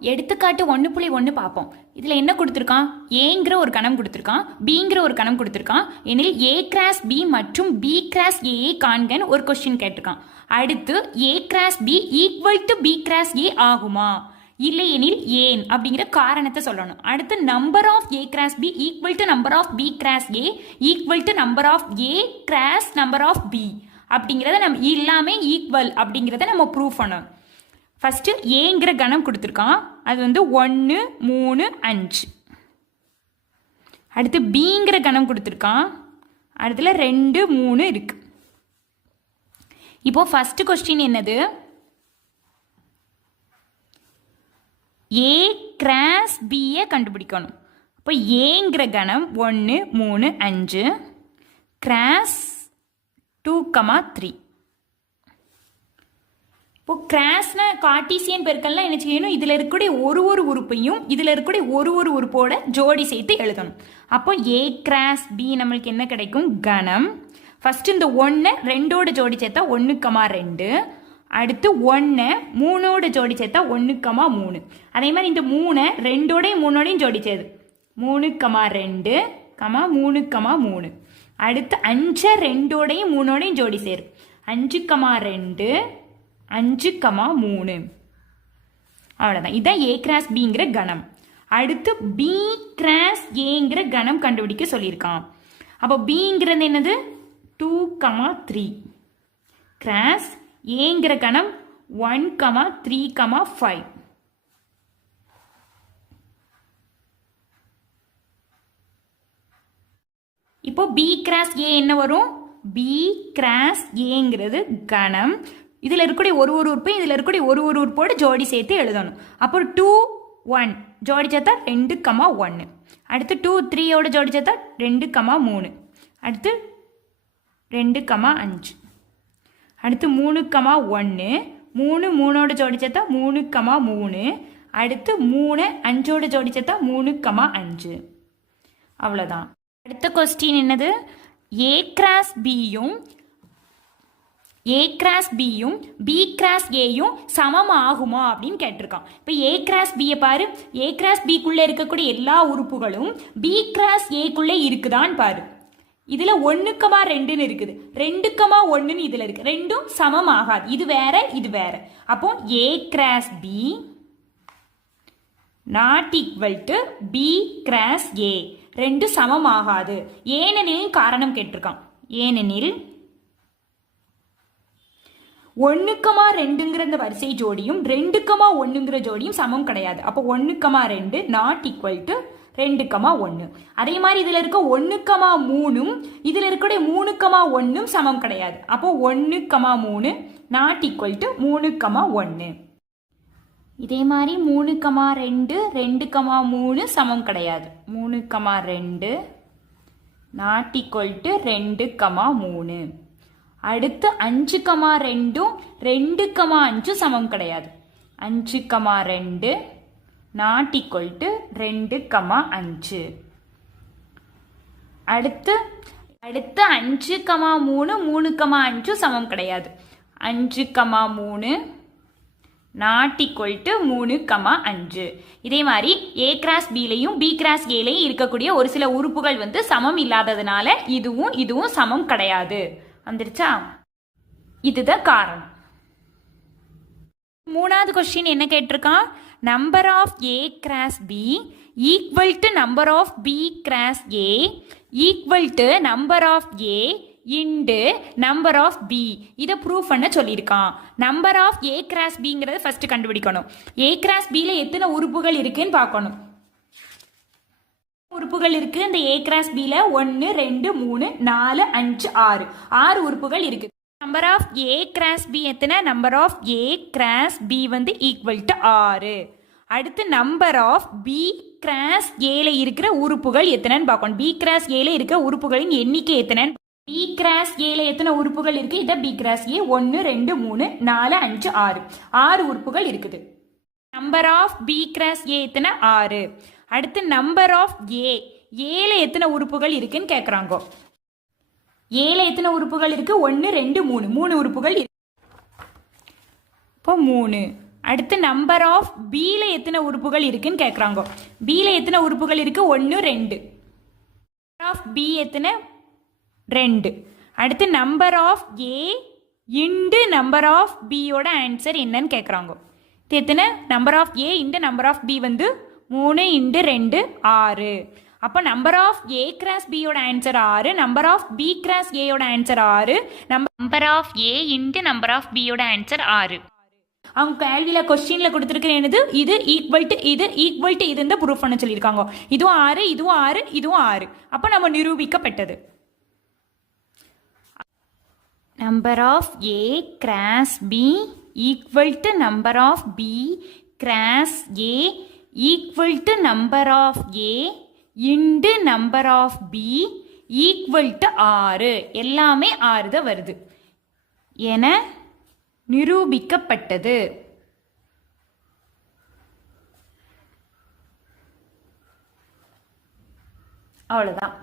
எடுத்துக்காட்டு ஒன்று புள்ளி ஒன்று பார்ப்போம். இதில் என்ன கொடுத்துருக்கான்? ஏங்கிற ஒரு கணம் கொடுத்துருக்கான். பிங்கிற ஒரு கணம் கொடுத்துருக்கான். எனில் ஏ கிராஸ் பி மற்றும் பி கிராஸ் ஏ காண்கன்னு ஒரு கொஸ்டின் கேட்டிருக்கான். அடுத்து A cross B equal to B cross A ஆகுமா? இல்லையெனில் ஏன் அப்படிங்கிற காரணத்தை சொல்லணும். அடுத்து number of A cross B equal to number of B cross A equal to number of A cross number of B அப்படிங்கிறத நம்ம எல்லாமே ஈக்குவல் அப்படிங்கிறத நம்ம ப்ரூவ் பண்ணணும். ஃபஸ்ட்டு ஏங்கிற கணம் கொடுத்துருக்கான் அது வந்து ஒன்று மூணு அஞ்சு. அடுத்து பிங்கிற கணம் கொடுத்துருக்கான் அடுத்துல ரெண்டு மூணு இருக்கு. இப்போ ஃபஸ்ட்டு கொஸ்டின் என்னது? ஏ கிராஸ் பியை கண்டுபிடிக்கணும். இப்போ ஏங்கிற கணம் ஒன்று மூணு அஞ்சு. கிராஸ் டூ கமா த்ரீ இப்போ கிராஸ்னா கார்டீசியன் பெருக்கள்லாம் என்ன செய்யணும்? இதில் இருக்கக்கூடிய ஒரு ஒரு உறுப்பையும் இதில் இருக்கக்கூடிய ஒரு ஒரு உறுப்போட ஜோடி சேர்த்து எழுதணும். அப்போ ஏ கிராஸ் பி நம்மளுக்கு என்ன கிடைக்கும்? கணம் ஃபர்ஸ்ட் இந்த ஒன்று ரெண்டோட ஜோடி சேர்த்தா ஒன்று கமா ரெண்டு. அடுத்து ஒன்று மூணோட ஜோடி சேர்த்தா ஒன்று கமா மூணு. அதே மாதிரி இந்த மூணை ரெண்டோடையும் மூணோடையும் ஜோடி சேரு. மூணு கமா ரெண்டு கமா மூணு கமா மூணு. அடுத்து அஞ்சை ரெண்டோடையும் மூணோடையும் ஜோடி சேரு. அஞ்சு கமா ரெண்டு அஞ்சு கமா மூணு. அவ்வளோதான் இதான் ஏ கிராஸ் பிங்கிற கணம். அடுத்து பி கிராஸ் ஏங்கிற கணம் கண்டுபிடிக்க சொல்லியிருக்கான். அப்போ பிங்கிறது என்னது? டூ கமா த்ரீ கிராஸ் ஏங்கிற கணம் one comma three comma five இப்போ பி கிராஸ் ஏ என்ன வரும்? பி கிராஸ் ஏங்கிறது கணம். இதில் இருக்கக்கூடிய ஒரு ஒரு உறுப்பையும் இதில் இருக்கக்கூடிய ஒரு ஒரு உறுப்போடு ஜோடி சேர்த்து எழுதணும். அப்போ டூ ஒன் ஜோடி சேர்த்தா ரெண்டு கமா ஒன்று அடுத்து டூ த்ரீயோட ஜோடி சேர்த்தா ரெண்டு கமா மூணு. அடுத்து ரெண்டு கமா அஞ்சு. அடுத்து மூணு கமா ஒன்று மூணு மூணோட ஜோடி சேர்த்தா மூணு கமா மூணு. அடுத்து மூணு அஞ்சோட ஜோடி சேர்த்தா மூணு கமா அஞ்சு. அவ்வளோதான் அடுத்த கொஸ்டின் என்னது? ஏ கிராஸ் பியும் ஏ கிராஸ் பியும் பி கிராஸ் ஏயும் சமம் ஆகுமா அப்படின்னு கேட்டிருக்கான். இப்போ ஏ கிராஸ் பியை பாரு. ஏ கிராஸ் பிக்குள்ளே இருக்கக்கூடிய எல்லா உறுப்புகளும் பி கிராஸ் ஏக்குள்ளே இருக்குதான்னு பாரு. இதில் ஒன்றுக்கமா ரெண்டுன்னு இருக்குது. ரெண்டுக்கமா ஒன்றுன்னு இதில் இருக்கு. ரெண்டும் சமம் ஆகாது இது வேற இது வேற. அப்போ A cross B not equal to B cross A ரெண்டு சமம் ஆகாது ஏனெனில் காரணம் கேட்டிருக்கான். ஏனெனில் ஒன்றுக்கமா ரெண்டுங்கிற இந்த வரிசை ஜோடியும் ரெண்டுக்கமா ஒன்றுங்கிற ஜோடியும் சமம் கிடையாது. அப்போ ஒன்றுக்கமா ரெண்டு நாட் ஈக்குவல் டு ரெண்டுக்கமா ஒன்று அதே மாதிரி இதில் இருக்க ஒன்றுக்கமா மூணும் இதில் இருக்கக்கூடிய மூணுக்கமா ஒன்றும் சமம் கிடையாது. அப்போ ஒன்றுக்கமா மூணு நாட் ஈக்குவல் டு மூணுக்கமா ஒன்று இதே மாதிரி மூணு கமா ரெண்டு ரெண்டு கமா மூணு சமம் கிடையாது. மூணு கமா ரெண்டு நாட் ஈக்குவல் டு ரெண்டு கமா மூணு. அடுத்து அஞ்சு கமா ரெண்டும் ரெண்டு கமா அஞ்சு சமம் கிடையாது. அஞ்சு கமா ரெண்டு நாட் ஈக்குவல் டு ரெண்டு கமா அஞ்சு. அடுத்து அடுத்து அஞ்சு கமா மூணு மூணு கமா அஞ்சு சமம் கிடையாது. அஞ்சு கமா மூணு நாட் ஈக்குவல் டு மூணு கமா அஞ்சு. இதே மாதிரி ஏ கிராஸ் பிலையும் பி கிராஸ் ஏலையும் இருக்கக்கூடிய ஒரு சில உறுப்புகள் வந்து சமம் இல்லாததுனால இதுவும் இதுவும் சமம் கிடையாது. வந்துருச்சா? இதுதான் காரணம். மூணாவது கொஸ்டின் என்ன கேட்டிருக்கான்? Number of A cross B equal to number of B cross A equal to number of A into number of B இதை ப்ரூவ் பண்ண சொல்லியிருக்கான். நம்பர் ஆஃப் ஏ கிராஸ் பிங்கிறத ஃபஸ்ட்டு கண்டுபிடிக்கணும். ஏ கிராஸ் பியில் எத்தனை உறுப்புகள் இருக்குன்னு பார்க்கணும். உறுப்புகள் இருக்கு. இந்த ஏ கிராஸ் பில ஒன்று ரெண்டு மூணு நாலு அஞ்சு ஆறு. ஆறு உறுப்புகள் இருக்கு. Number of A cross B எத்தனை? Number of A cross B வந்து ஈக்குவல் டு ஆறு. அடுத்து நம்பர் ஆஃப் பி கிராஸ் ஏல இருக்கிற உறுப்புகள் எத்தனைன்னு பார்க்கணும். பி கிராஸ் ஏல இருக்கிற உறுப்புகளின் எண்ணிக்கை எத்தனைன்னு பி கிராஸ் ஏல எத்தனை உறுப்புகள் இருக்கு? இதை பி கிராஸ் ஏ ஒன்று ரெண்டு மூணு நாலு அஞ்சு ஆறு. ஆறு உறுப்புகள் இருக்குது. Number of B cross A எத்தனை? ஆறு. அடுத்து நம்பர் ஆஃப் ஏ ஏல எத்தனை உறுப்புகள் இருக்குன்னு கேட்குறாங்க ஏல எத்தனை உறுப்புகள் இருக்கு? ஒன்று ரெண்டு மூணு. மூணு உறுப்புகள் இருக்கு இப்போ மூணு. அடுத்து நம்பர் ஆஃப் பியில் எத்தனை உறுப்புகள் இருக்குன்னு கேட்குறாங்க பியில் எத்தனை உறுப்புகள் இருக்கு? ஒன்று ரெண்டு. ஆஃப் பி எத்தனை? ரெண்டு. அடுத்து number of A into number of பியோட ஆன்சர் என்னன்னு கேட்குறாங்க இது எத்தனை? Number of A into number of B வந்து மூணு இண்டு ரெண்டு ஆறு. அப்போ நம்பர் ஆஃப் ஏ கிராஸ் பியோட ஆன்சர் ஆறு நம்பர் ஆஃப் பி கிராஸ் ஏயோட ஆன்சர் ஆறு number of A into number of பியோட ஆன்சர் ஆறு. அவங்க கேள்வியில் கொஸ்டினில் கொடுத்துருக்கிற என்னது? இது ஈக்குவல் டு இது ஈக்குவல் டு இதுன்னு ப்ரூஃப் பண்ண சொல்லியிருக்காங்க. இதுவும் ஆறு இதுவும் ஆறு இதுவும் ஆறு. அப்போ நம்ம நிரூபிக்கப்பட்டது. Number of A cross B equal to number of B cross A equal to number of A into number of B equal to ஆறு எல்லாமே ஆறு தான் வருது. என நிரூபிக்கப்பட்டது. அவ்வளோதான்